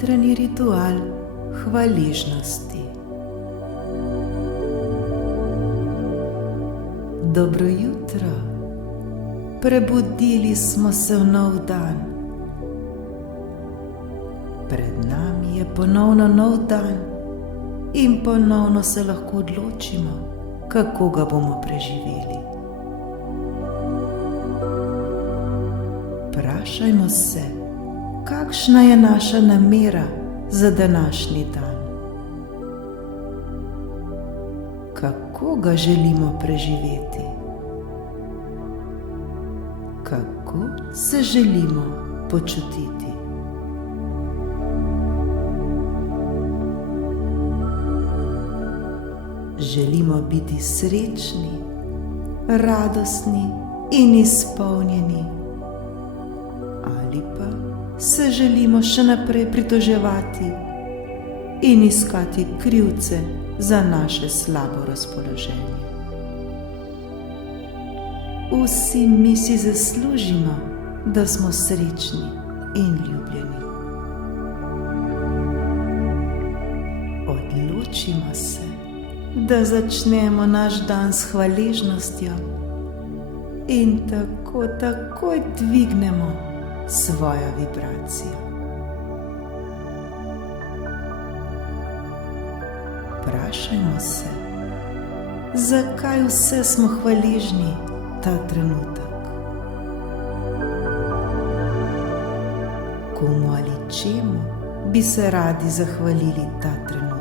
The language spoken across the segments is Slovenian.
notranji ritual hvaležnosti. Dobro jutro, prebudili smo se v nov dan. Pred nami je ponovno nov dan in ponovno se lahko odločimo, kako ga bomo preživeli. Vprašajmo se, kakšna je naša namera za današnji dan. Kako ga želimo preživeti? Kako se želimo počutiti? Želimo biti srečni, radostni in izpolnjeni, ali pa se želimo še naprej pritoževati in iskati krivce za naše slabo razpoloženje. Vsi mi si zaslužimo, da smo srečni in ljubljeni. Odločimo se, da začnemo naš dan s hvaležnostjo in takoj dvignemo svojo vibracijo. Vprašajmo se, zakaj vse smo hvaležni ta trenutek. Komu ali čemu bi se radi zahvalili ta trenutek?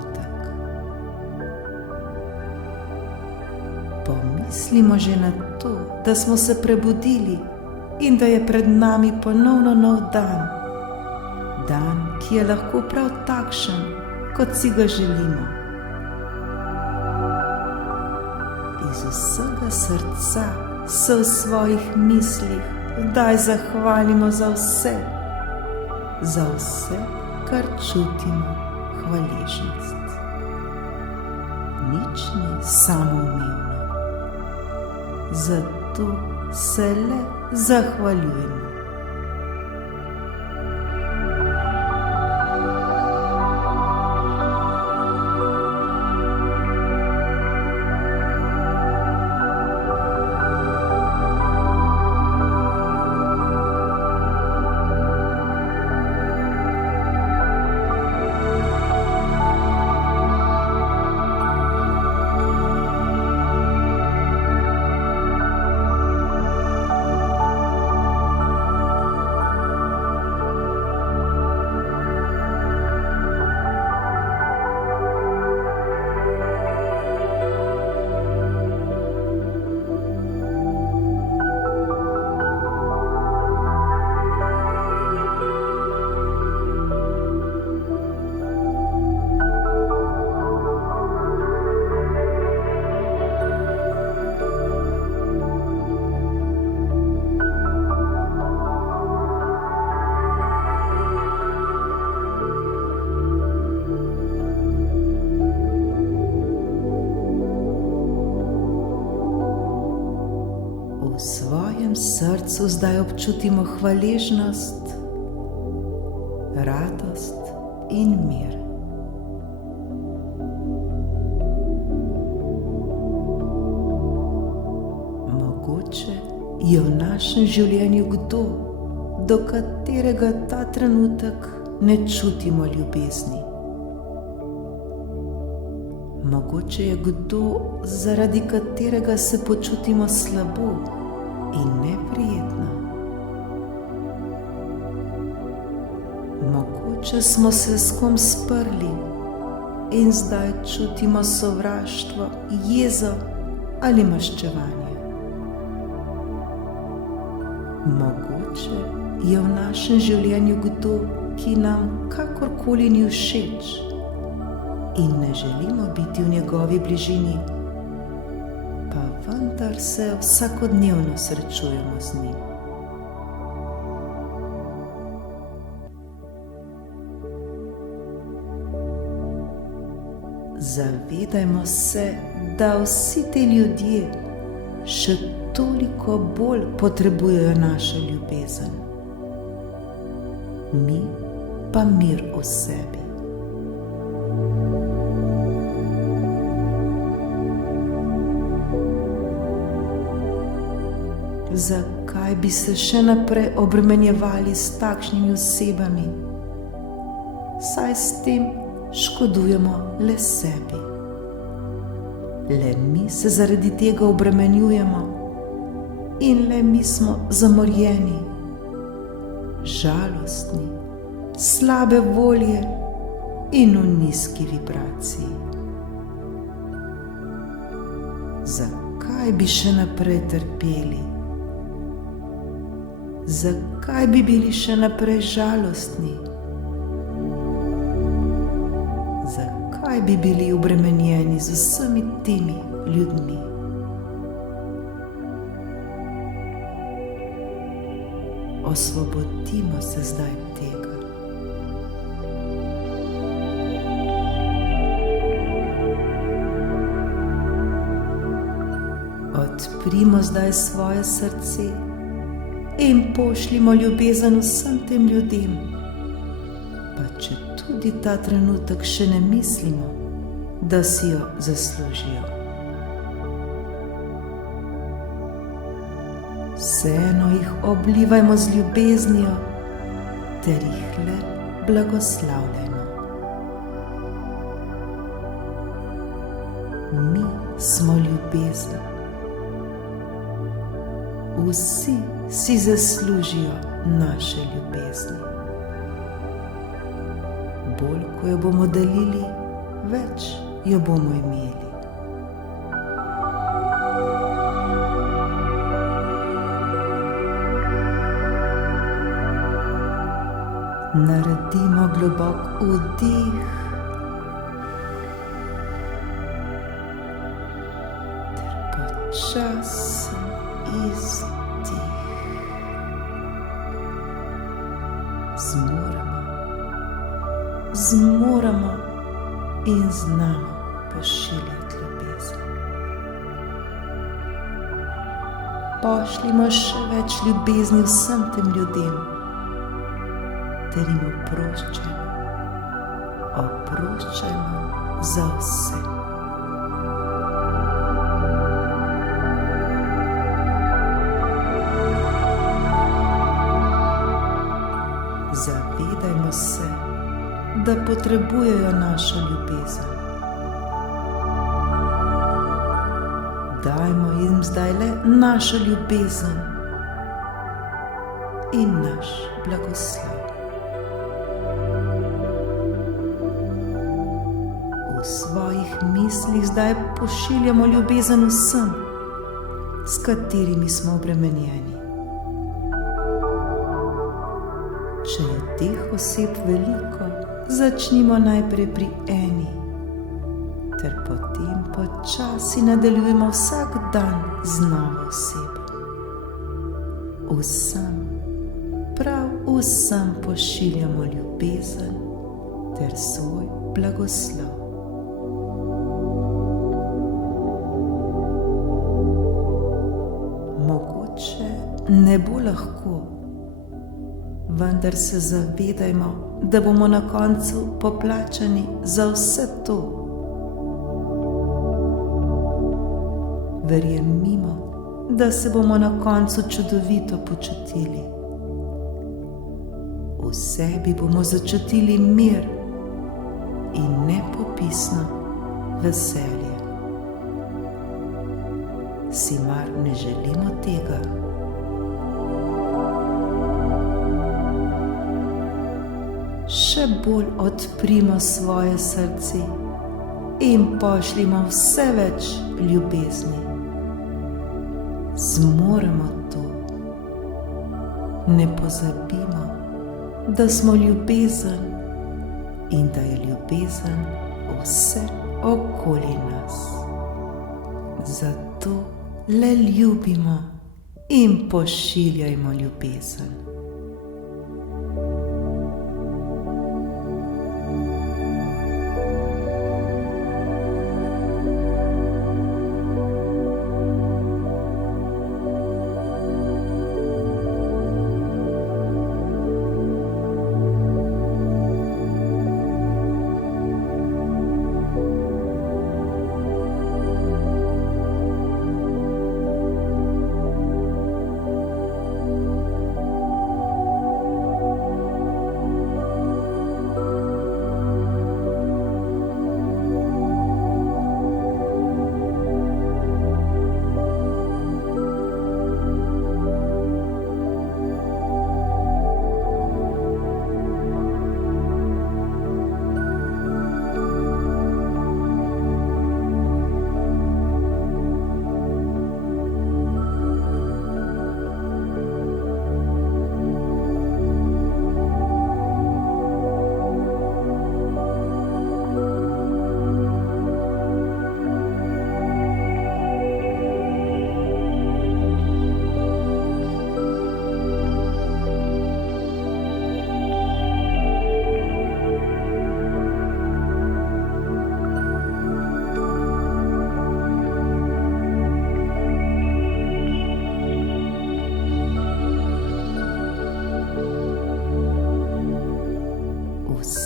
Pomislimo že na to, da smo se prebudili in da je pred nami ponovno nov dan. Dan, ki je lahko prav takšen, kot si ga želimo. Iz vsega srca se v svojih mislih zdaj zahvalimo za vse, kar čutimo hvaležnost. Nič ni samoumevno, zato se le zahvaljujemo. V svojem srcu zdaj občutimo hvaležnost, radost in mir. Mogoče je v našem življenju kdo, do katerega ta trenutek ne čutimo ljubezni. Mogoče je kdo, zaradi katerega se počutimo slabo in neprijetno. Mogoče smo se s kom sprli in zdaj čutimo sovraštvo, jezo ali maščevanje. Mogoče je v našem življenju kdo, ki nam kakorkoli ni všeč in ne želimo biti v njegovi bližini, pa vendar se vsakodnevno srečujemo z njim. Zavedajmo se, da vsi ti ljudje še toliko bolj potrebujejo našo ljubezen. Mi pa mir v sebi. Zakaj bi se še naprej obremenjevali s takšnimi osebami? Saj s tem škodujemo le sebi. Le mi se zaradi tega obremenjujemo in le mi smo zamorjeni, žalostni, slabe volje in v nizki vibraciji. Zakaj bi še naprej trpeli? Zakaj bi bili še naprej žalostni? Zakaj bi bili obremenjeni z vsemi temi ljudmi? Osvobodimo se zdaj tega. Odprimo zdaj svoje srce in pošljimo ljubezen vsem tem ljudem, pa če tudi ta trenutek še ne mislimo, da si jo zaslužijo. Vseeno jih oblivajmo z ljubeznijo ter jih le blagoslavljajmo. Mi smo ljubezen. Vsi si zaslužijo naše ljubezni. Bolj, ko jo bomo delili, več jo bomo imeli. Naredimo globok vdih ter počasen izdih. Zmoremo in znamo pošiljati ljubezen. Pošljimo še več ljubezni vsem tem ljudem ter jim oproščajmo za vse. Zavedajmo se, da potrebujejo našo ljubezen. Dajmo jim zdaj le našo ljubezen in naš blagoslov. V svojih mislih zdaj pošiljamo ljubezen vsem, s katerimi smo obremenjeni. Če je teh oseb veliko, začnimo najprej pri eni, ter potem počasi nadaljujemo vsak dan z novo osebo. Vsem, prav vsem pošiljamo ljubezen ter svoj blagoslov. Mogoče ne bo lahko, vendar se zavedajmo, da bomo na koncu poplačani za vse to. Verjemimo, da se bomo na koncu čudovito počutili. V sebi bomo začutili mir in nepopisno veselje. Si mar ne želimo tega? Še bolj odprimo svoje srce in pošljimo vse več ljubezni. Zmoremo to. Ne pozabimo, da smo ljubezen in da je ljubezen vse okoli nas. Zato le ljubimo in pošiljajmo ljubezen.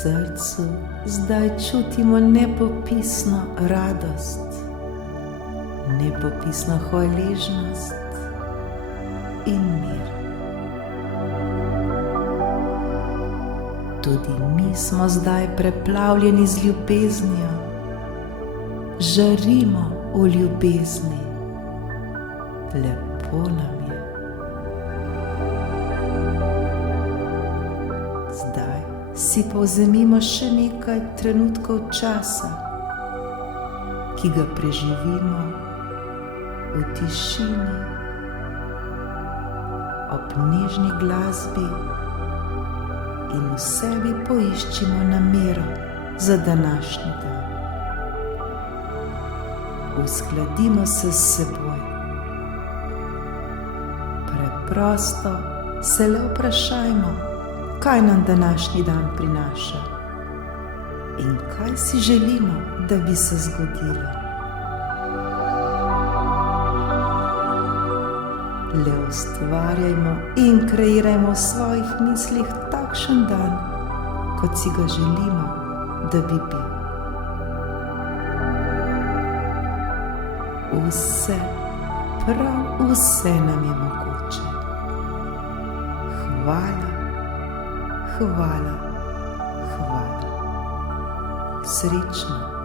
srcu zdaj čutimo nepopisno radost, nepopisno hvaležnost in mir. Tudi mi smo zdaj preplavljeni z ljubeznijo, žarimo v ljubezni, lepo nam je. Zdaj si povzemimo še nekaj trenutkov časa, ki ga preživimo v tišini, ob nežni glasbi in v sebi poiščimo namero za današnji dan. Uskladimo se s seboj. Preprosto se le vprašajmo, kaj nam današnji dan prinaša in kaj si želimo, da bi se zgodilo. Le ustvarjajmo in kreirajmo v svojih mislih takšen dan, kot si ga želimo, da bi bil. Vse, prav vse nam je mogoče. Hvala, hvala, hvala. Srečno.